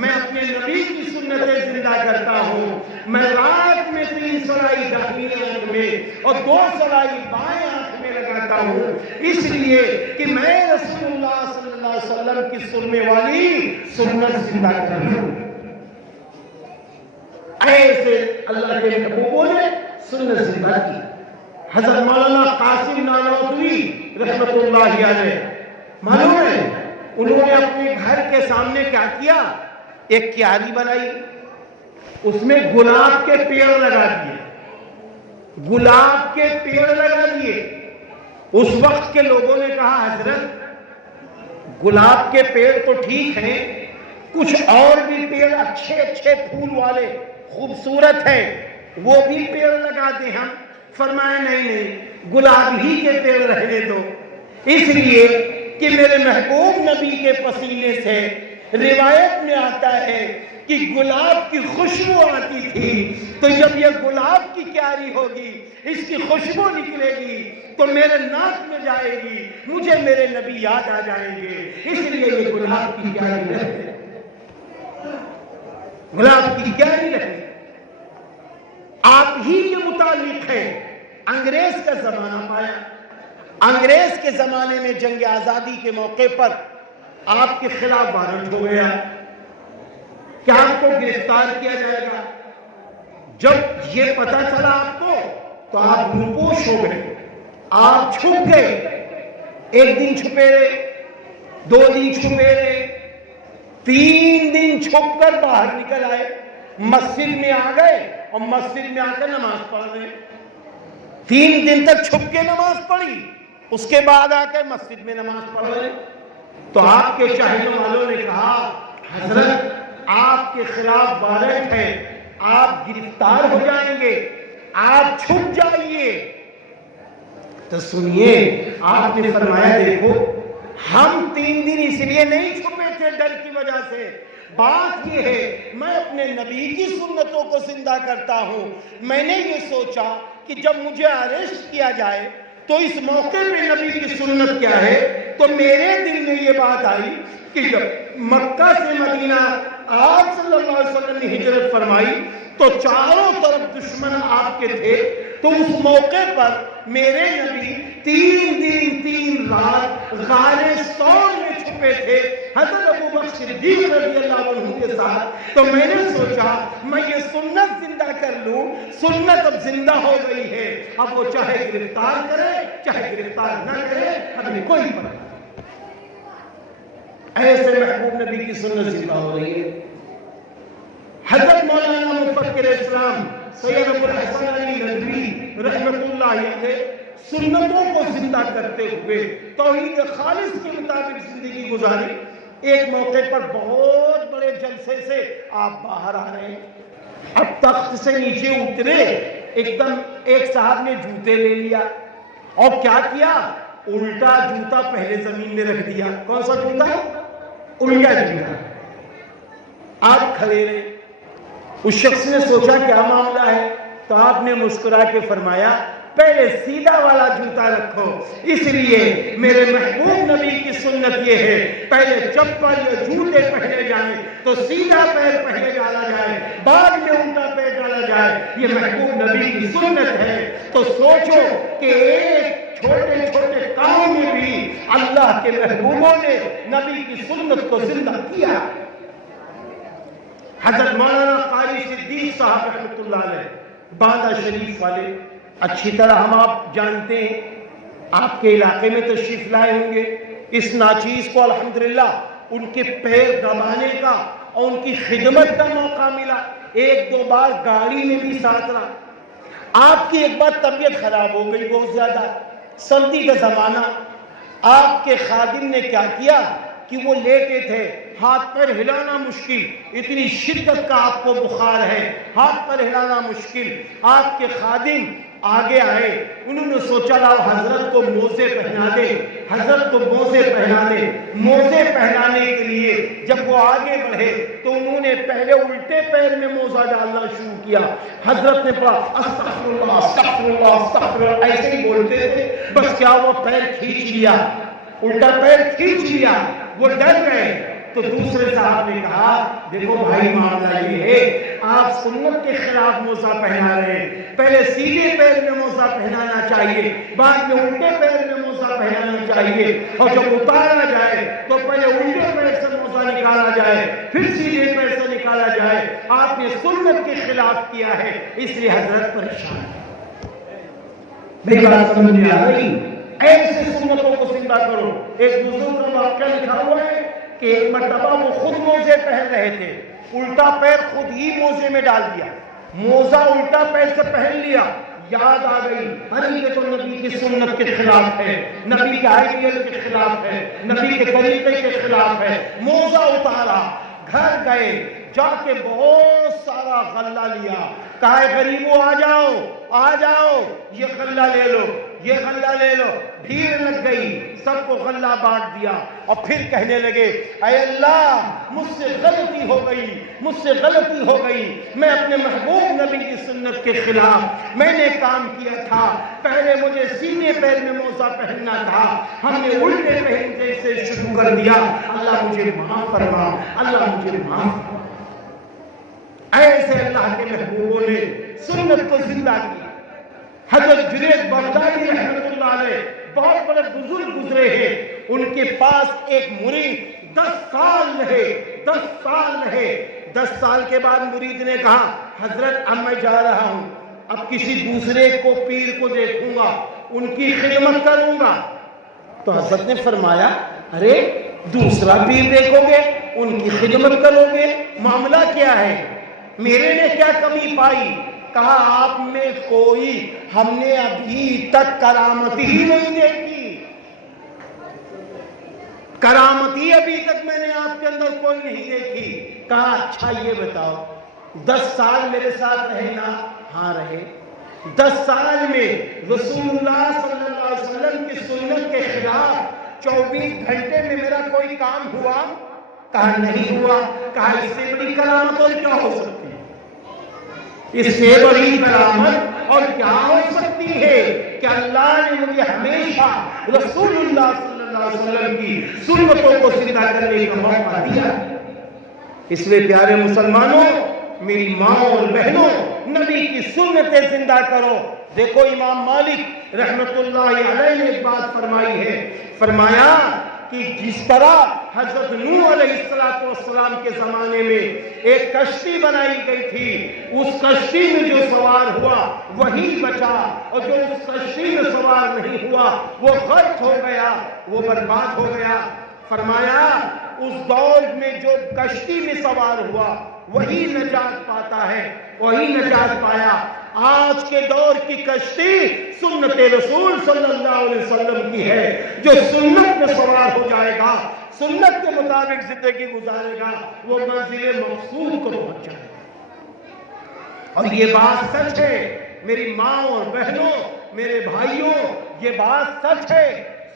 میں اپنے نبی کی سنتیں زندہ کرتا ہوں۔ میں رات میں 3 سرائی داہنی آنکھ میں اور 2 سرائی بائیں آنکھ میں لگاتا ہوں، اس لیے کہ میں رسول اللہ صلی اللہ علیہ وسلم کی سننے والی سنت زندہ کروں۔ ایسے اللہ کے محبوبوں نے سنت زندہ کی۔ حضرت مولانا قاسم نانوتوی رحمت اللہ علیہ، معلوم ہے انہوں نے اپنے گھر کے سامنے کیا کیا؟ ایک کیاری بنائی، اس میں گلاب کے پیڑ لگا دیے، گلاب کے پیڑ لگا دیے۔ اس وقت کے لوگوں نے کہا حضرت گلاب کے پیڑ تو ٹھیک ہیں، کچھ اور بھی پیڑ اچھے پھول والے خوبصورت ہیں، وہ بھی پیڑ لگا دیں ہم۔ فرمایا نہیں، گلاب ہی کے پیڑ رہنے دو، اس لیے کہ میرے محبوب نبی کے پسینے سے روایت میں آتا ہے کہ گلاب کی خوشبو آتی تھی، تو جب یہ گلاب کی کیاری ہوگی، اس کی خوشبو نکلے گی تو میرے ناک میں جائے گی، مجھے میرے نبی یاد آ جائیں گے، اس لیے یہ گلاب کی کیاری رہے، گلاب کی کیاری رہے۔ آپ ہی کے متعلق ہے، انگریز کا زمانہ پایا، انگریز کے زمانے میں جنگ آزادی کے موقع پر آپ کے خلاف وارنٹ ہو گیا کہ آپ کو گرفتار کیا جائے گا۔ جب یہ پتا چلا آپ کو تو آپ روپوش ہو گئے، آپ چھپ گئے، 1 دن چھپے رہے، 2 دن چھپے رہے، 3 دن چھپ کر باہر نکل آئے، مسجد میں آ گئے اور مسجد میں آ کر نماز پڑھ رہے۔ 3 دن تک چھپ کے نماز پڑھی، اس کے بعد آ کے مسجد میں نماز پڑھ رہے۔ تو آپ کے چاہنے والوں نے کہا حضرت آپ کے خلاف وارنٹ ہے، آپ گرفتار ہو جائیں گے، آپ چھپ جائیے۔ تو سنیے، آپ نے فرمایا دیکھو ہم 3 دن اس لیے نہیں چھپے تھے ڈر کی وجہ سے، بات یہ ہے میں اپنے نبی کی سنتوں کو زندہ کرتا ہوں۔ میں نے یہ سوچا کہ جب مجھے اریسٹ کیا جائے تو اس موقع پہ نبی کی سنت کیا ہے، تو میرے دل میں یہ بات آئی کہ جب مکہ سے مدینہ آپ صلی اللہ علیہ وسلم نے ہجرت فرمائی تو چاروں طرف دشمن آپ کے تھے، تو اس موقع پر میرے نبی 3 دن 3 رات غار ثور میں چھپے تھے حضرت ابوبکر صدیق رضی اللہ عنہ کے ساتھ۔ تو میں نے سوچا میں یہ سنت زندہ کر لوں، سنت اب زندہ ہو گئی ہے، اب وہ چاہے گرفتار کرے چاہے گرفتار نہ کرے، ہمیں کوئی فرق نہیں۔ ایسے محبوب نبی کی سنت زندہ ہو رہی ہے۔ حضرت مولانا مفکر اسلام سید ابو الحسن علی ندوی رحمت اللہ علیہ سنتوں کو زندہ کرتے ہوئے توحید خالص کے مطابق زندگی گزاری۔ ایک موقع پر بہت بڑے جلسے سے آپ باہر آ رہے ہیں، اب تخت سے نیچے اترے، ایک دم ایک صاحب نے جوتے لے لیا اور کیا کیا، الٹا جوتا پہلے زمین میں رکھ دیا۔ کون سا جوتا؟ الٹا جوتا۔ آپ کھڑے رہے، اس شخص نے سوچا کیا معاملہ ہے، تو آپ نے مسکرا کے فرمایا پہلے سیدھا والا جوتا رکھو، اس لیے میرے محبوب نبی کی سنت یہ ہے پہلے چپل یا جوتے پہنے جائیں تو سیدھا پیر پہنے ڈالا جائے، بعد میں الٹا پیر ڈالا جائے، یہ محبوب نبی کی سنت ہے۔ تو سوچو کہ ایک چھوٹے چھوٹے کام میں بھی اللہ کے محبوبوں نے نبی کی سنت کو زندہ کیا۔ حضرت مولانا صدیق صاحب رحمۃ اللہ علیہ باندہ شریف والے، اچھی طرح ہم آپ جانتے ہیں، آپ کے علاقے میں تشریف لائے ہوں گے۔ اس ناچیز کو الحمدللہ ان کے پیر دبانے کا اور ان کی خدمت کا موقع ملا، ایک دو بار گاڑی میں بھی ساتھ رہا۔ آپ کی ایک بار طبیعت خراب ہو گئی بہت زیادہ، سردی کا زمانہ، آپ کے خادم نے کیا کیا کہ وہ لیٹے تھے، ہاتھ پر ہلانا مشکل، اتنی شدت کا آپ کو بخار ہے، ہاتھ پر ہلانا مشکل۔ آپ کے خادم آگے آئے، انہوں نے سوچا لاؤ حضرت کو موزے پہنا دے، حضرت کو موزے پہنا دے۔ موزے پہنانے کے لیے جب وہ آگے بڑھے تو انہوں نے پہلے الٹے پیر میں موزہ ڈالنا شروع کیا۔ حضرت نے پڑھا استغفر اللہ استغفر اللہ استغفر اللہ، ایسے ہی بولتے تھے، بس کیا وہ پیر کھینچ لیا، الٹا پیر کھینچ لیا، وہ ڈر گئے۔ تو دوسرے صاحب نے کہا دیکھو بھائی معاملہ یہ ہے، آپ سنت کے خلاف موزہ پہنا رہے ہیں، پہلے سیدھے پیر میں موزہ پہنانا چاہیے، بعد میں الٹے پیر میں موزہ پہنانا چاہیے، اور جب اتارا جائے تو پہلے الٹے پیر سے موزہ نکالا جائے پھر سیدھے پیر سے نکالا جائے۔ آپ نے سنت کے خلاف کیا ہے، اس لیے حضرت پریشان ہے۔ میری بات سمجھ میں آ گئی؟ ایسے سنتوں کو زندہ کرو۔ ایک بزرگ کا واقعہ لکھا ہوا ہے کہ ایک مرتبہ وہ خود موزے پہن رہے تھے، الٹا پیر خود ہی موزے میں ڈال دیا، موزہ الٹا پیر سے پہن لیا، یاد آ گئی ارے یہ تو نبی کی سنت کے خلاف ہے، نبی کے آئیڈیل کے خلاف ہے، نبی کے طریقے کے خلاف ہے۔ موزہ اتارا، گھر گئے، جا کے بہت سارا غلہ لیا، کہا غریبوں آ جاؤ آ جاؤ، یہ غلہ لے لو یہ غلہ لے لو۔ بھیڑ لگ گئی، سب کو غلہ بانٹ دیا، اور پھر کہنے لگے اے اللہ مجھ سے غلطی ہو گئی، مجھ سے غلطی ہو گئی، میں اپنے محبوب نبی کی سنت کے خلاف میں نے کام کیا تھا، پہلے مجھے سیدھے پیر میں موزہ پہننا تھا، ہم نے الٹے پہننے سے شروع کر دیا، اللہ مجھے معاف فرما، اللہ مجھے معاف فرما۔ ایسے اللہ کے محبوبوں نے سنت کو زندہ کیا۔ حضرت جنید بغدادی رحمۃ اللہ علیہ بہت بڑے بزرگ گزرے ہیں، ان کے پاس ایک مرید 10 سال رہے، 10 سال رہے۔ 10 سال کے بعد مرید نے کہا حضرت اب میں جا رہا ہوں، اب کسی دوسرے کو پیر کو دیکھوں گا، ان کی خدمت کروں گا۔ تو حضرت نے فرمایا ارے دوسرا پیر دیکھو گے، ان کی خدمت کرو گے، معاملہ کیا ہے، میرے نے کیا کمی پائی؟ کہا آپ میں کوئی ہم نے ابھی تک کرامت ہی نہیں دیکھی، کرامتی ابھی تک میں نے آپ کے اندر کوئی نہیں دیکھی۔ کہا اچھا یہ بتاؤ 10 سال میرے ساتھ رہے نا؟ ہاں رہے۔ 10 سال میں رسول اللہ صلی اللہ علیہ وسلم کی سنت کے خلاف 24 گھنٹے میں میرا کوئی کام ہوا؟ کہا نہیں ہوا۔ کہا اس سے بڑی کرامت اور کیا ہو سکتی ہے؟ اس سے بڑی کرامت اور کیا ہو سکتی ہے کہ اللہ نے مجھے ہمیشہ رسول اللہ صلی اللہ علیہ وسلم کی سنتوں کو زندہ کرنے کا موقع دیا۔ اس لیے پیارے مسلمانوں، میری ماں اور بہنوں، نبی کی سنتیں زندہ کرو۔ دیکھو امام مالک رحمت اللہ علیہ نے ایک بات فرمائی ہے، فرمایا کہ جس طرح حضرت نوح علیہ السلام کے زمانے میں ایک کشتی بنائی گئی تھی، اس کشتی میں جو سوار ہوا وہی بچا، اور جو اس کشتی میں سوار نہیں ہوا وہ غرق ہو گیا، وہ برباد ہو گیا۔ فرمایا اس دور میں جو کشتی میں سوار ہوا وہی نجات پاتا ہے، وہی نجات پایا۔ آج کے دور کی کشتی سنت رسول صلی اللہ علیہ وسلم کی ہے، جو سنت میں سوار ہو جائے گا، سنت کے مطابق زندگی گزارے گا، وہ منزل مقصود کو پہنچ جائے گا۔ اور یہ بات سچ ہے میری ماں اور بہنوں، میرے بھائیوں، یہ بات سچ ہے۔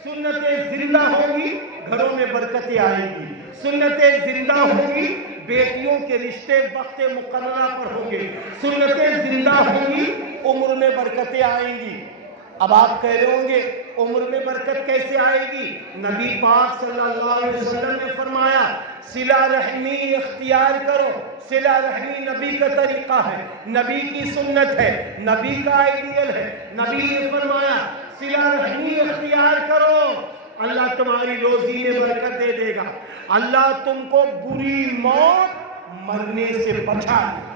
سنتیں زندہ ہوگی گھروں میں برکتیں آئیں گی، سنتیں زندہ ہوگی بیٹیوں کے رشتے وقت مقررہ پر ہوں گے، سنتیں زندہ ہوں گی عمر میں برکتیں آئیں گی۔ اب آپ کہہ رہے ہوں گے عمر میں برکت کیسے آئے گی؟ نبی پاک صلی اللہ علیہ وسلم نے فرمایا صلہ رحمی اختیار کرو۔ صلہ رحمی نبی کا طریقہ ہے، نبی کی سنت ہے، نبی کا آئیڈیل ہے۔ نبی نے فرمایا صلہ رحمی اختیار کرو، اللہ تمہاری روزی میں برکت دے دے گا، اللہ تم کو بری موت مرنے سے بچا دے گا۔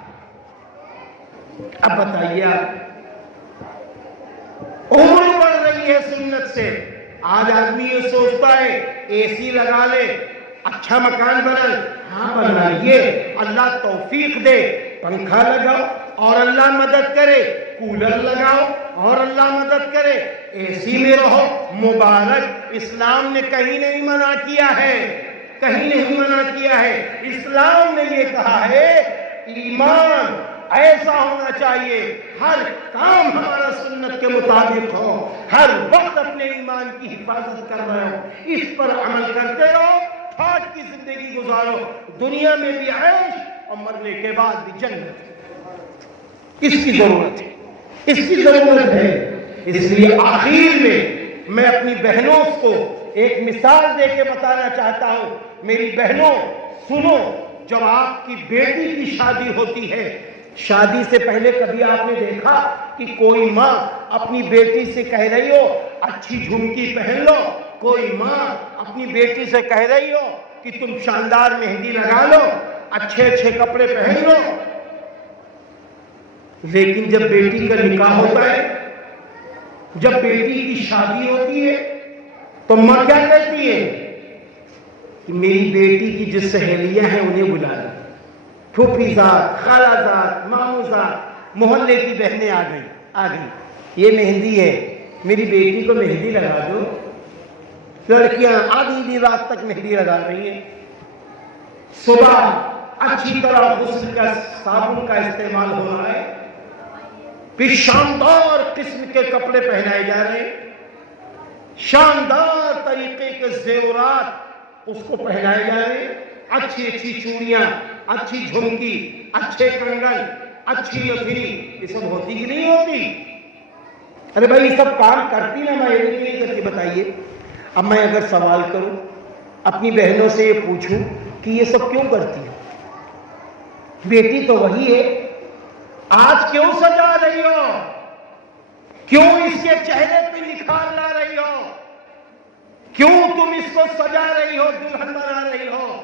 اب بتائیے آپ، عمر بڑھ رہی ہے سنت سے، آج آدمی یہ سوچتا ہے اے سی لگا لے، اچھا مکان بنائے، ہاں بنائیے، اللہ توفیق دے، پنکھا لگاؤ اور اللہ مدد کرے، کولر لگاؤ اور اللہ مدد کرے، اے سی میں رہو، مبارک، اسلام نے کہیں نہیں منع کیا ہے، کہیں نہیں منع کیا ہے، اسلام نے یہ کہا ہے ایمان ایسا ہونا چاہیے، ہر کام ہمارا سنت کے مطابق ہو، ہر وقت اپنے ایمان کی حفاظت کر رہے ہو، اس پر عمل کرتے رہو، ٹھاٹ کی زندگی گزارو، دنیا میں بھی عیش اور مرنے کے بعد بھی جنت۔ اس کی ضرورت ہے، اس کی ضرورت ہے۔ اس لیے آخر میں اپنی بہنوں کو ایک مثال دے کے بتانا چاہتا ہوں، میری بہنوں سنو، جب آپ کی بیٹی کی شادی ہوتی ہے، شادی سے پہلے کبھی آپ نے دیکھا کہ کوئی ماں اپنی بیٹی سے کہہ رہی ہو اچھی جھمکی پہن لو، کوئی ماں اپنی بیٹی سے کہہ رہی ہو کہ تم شاندار مہندی لگا لو، اچھے اچھے کپڑے پہن لو؟ لیکن جب بیٹی کا نکاح ہوتا ہے، جب بیٹی کی شادی ہوتی ہے، تو ماں کیا کہتی ہے کہ میری بیٹی کی جو سہیلیاں ہیں انہیں بلا لو، پھوپھی زاد، خالہ زاد، ماموں زاد، محلے کی بہنیں آ گئی، یہ مہندی ہے، میری بیٹی کو مہندی لگا دو۔ لڑکیاں آدھی رات تک مہندی لگا رہی ہیں، صبح اچھی طرح غسل کا صابن کا استعمال ہو رہا ہے، پھر شاندار قسم کے کپڑے پہنائے جا رہے ہیں، شاندار طریقے کے زیورات اس کو پہنائے جا رہے ہیں، اچھی اچھی چوڑیاں، اچھی جھمکی، اچھے کنگن، اچھی نتھنی، یہ سب ہوتی کہ نہیں ہوتی؟ ارے بھائی یہ سب کام کرتی نا ماں، یہ نہیں کر کے بتائیے۔ اب میں اگر سوال کروں، اپنی بہنوں سے یہ پوچھوں کہ یہ سب کیوں کرتی ہے؟ بیٹی تو وہی ہے، آج کیوں سجا رہی ہو؟ کیوں اس کے چہرے پہ نکھار لا رہی ہو؟ کیوں تم اس کو سجا رہی ہو، دلہن بنا رہی ہو؟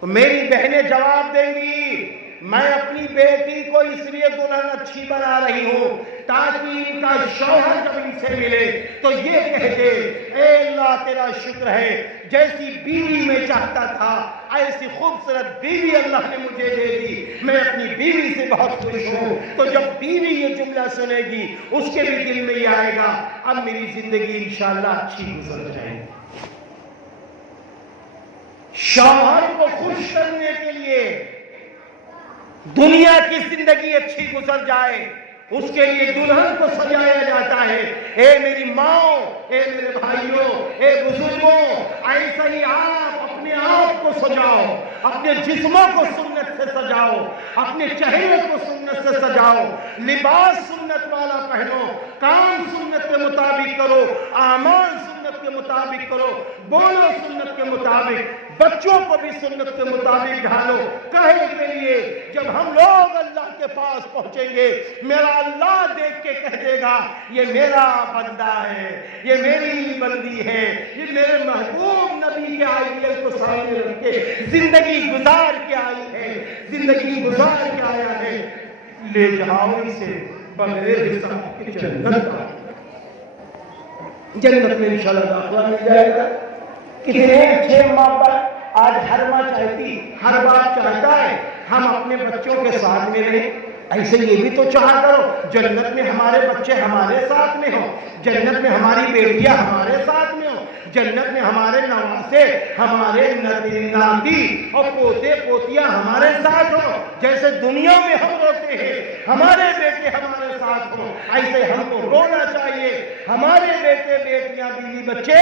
تو میری بہنیں جواب دیں گی، میں اپنی بیٹی کو اس لیے دلہن اچھی بنا رہی ہوں تاکہ ان کا شوہر جب ان سے ملے تو یہ کہہ دے اے اللہ تیرا شکر ہے، جیسی بیوی میں چاہتا تھا ایسی خوبصورت بیوی اللہ نے مجھے دے دی، میں اپنی بیوی سے بہت خوش ہوں۔ تو جب بیوی یہ جملہ سنے گی اس کے بھی دل میں یہ آئے گا اب میری زندگی انشاءاللہ اچھی گزر جائے گی۔ شوہر کو خوش کرنے کے لیے دنیا کی زندگی اچھی گزر جائے، اس کے لیے دلہن کو سجایا جاتا ہے۔ اے میری ماں، اے میرے بھائیوں، اے بزرگوں، ایسا ہی آپ اپنے آپ کو سجاؤ، اپنے جسموں کو سنت سے سجاؤ، اپنے چہرے کو سنت سے سجاؤ، لباس سنت والا پہنو، کام سنت کے مطابق کرو، اعمال سنت کے مطابق کرو، بولو سنت کے مطابق، بچوں کو بھی سنت کے مطابق ڈھالو۔ کہے کے لیے جب ہم لوگ اللہ کے پاس پہنچیں گے، میرا اللہ دیکھ کے کہہ دے گا یہ میرا بندہ ہے، یہ میری بندی ہے، یہ میرے محبوب نبی کے آئیڈیل کو سامنے رکھ کے زندگی گزار کے آئی ہے، زندگی گزار کے آیا ہے، لے جاؤ اسے بغیر حساب کے جنت کا، جنت میں انشاءاللہ داخلہ مل جائے گا۔ کتنے اچھے ماں باپ، آج ہر ماں چاہتی، ہر باپ چاہتا ہے ہم اپنے بچوں کے ساتھ میں رہیں، ایسے یہ بھی تو چاہا کرو جنت میں ہمارے بچے ہمارے ساتھ میں ہوں، جنت میں ہماری بیٹیاں ہمارے ساتھ میں ہوں، جنت میں ہمارے نواسے، ہمارے ناتی اور پوتے پوتیاں ہمارے ساتھ ہوں، جیسے دنیا میں ہم روتے ہیں ہمارے بیٹے ہمارے ساتھ ہوں، ایسے ہم کو رونا چاہیے ہمارے بیٹے بیٹیاں بیوی بچے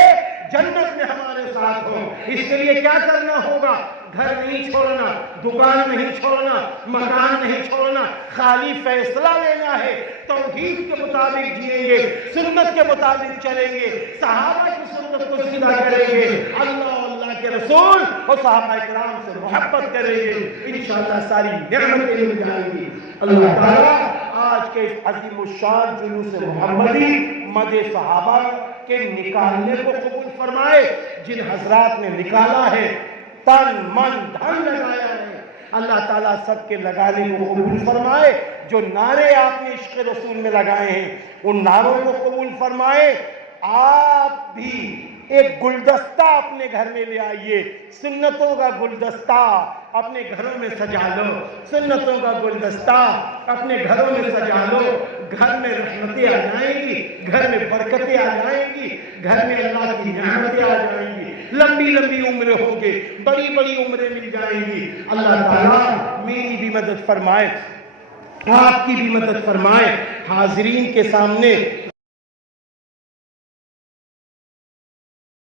جنت میں ہمارے ساتھ ہوں۔ اس کے لیے کیا کرنا ہوگا؟ گھر نہیں چھوڑنا، دکان نہیں چھوڑنا، مکان نہیں چھوڑنا، خالی فیصلہ لینا ہے، توحید کے مطابق جئیں گے، سنت کے مطابق چلیں گے، صحابہ کی سنت کو زندہ کریں گے، اللہ اللہ کے رسول اور صحابہ کرام سے محبت کریں گے، انشاءاللہ ساری نعمتیں مل جائیں گی۔ اللہ تعالیٰ آج کے اس عظیم الشان جلوس محمدی مد صحابہ کے نکالنے کو قبول فرمائے۔ جن حضرات نے نکالا ہے، تن من دھن لگایا ہے، اللہ تعالیٰ سب کے لگانے کو قبول فرمائے. جو نعرے آپ نے عشق رسول میں لگائے ہیں ان نعروں کو قبول فرمائے. آپ بھی ایک گلدستہ اپنے گھر میں لے آئیے, سنتوں کا گلدستہ اپنے گھروں میں سجا لو, سنتوں کا گلدستہ اپنے گھروں میں سجا لو. گھر میں رحمتیں آ جائیں گی, گھر میں برکتیں آ جائیں گی, گھر میں اللہ کی نعمتیں آ جائیں گی, لمبی لمبی عمریں ہوں گے, بڑی بڑی عمریں مل جائیں گی. اللہ تعالیٰ میری بھی مدد فرمائے, آپ کی بھی مدد فرمائے. حاضرین کے سامنے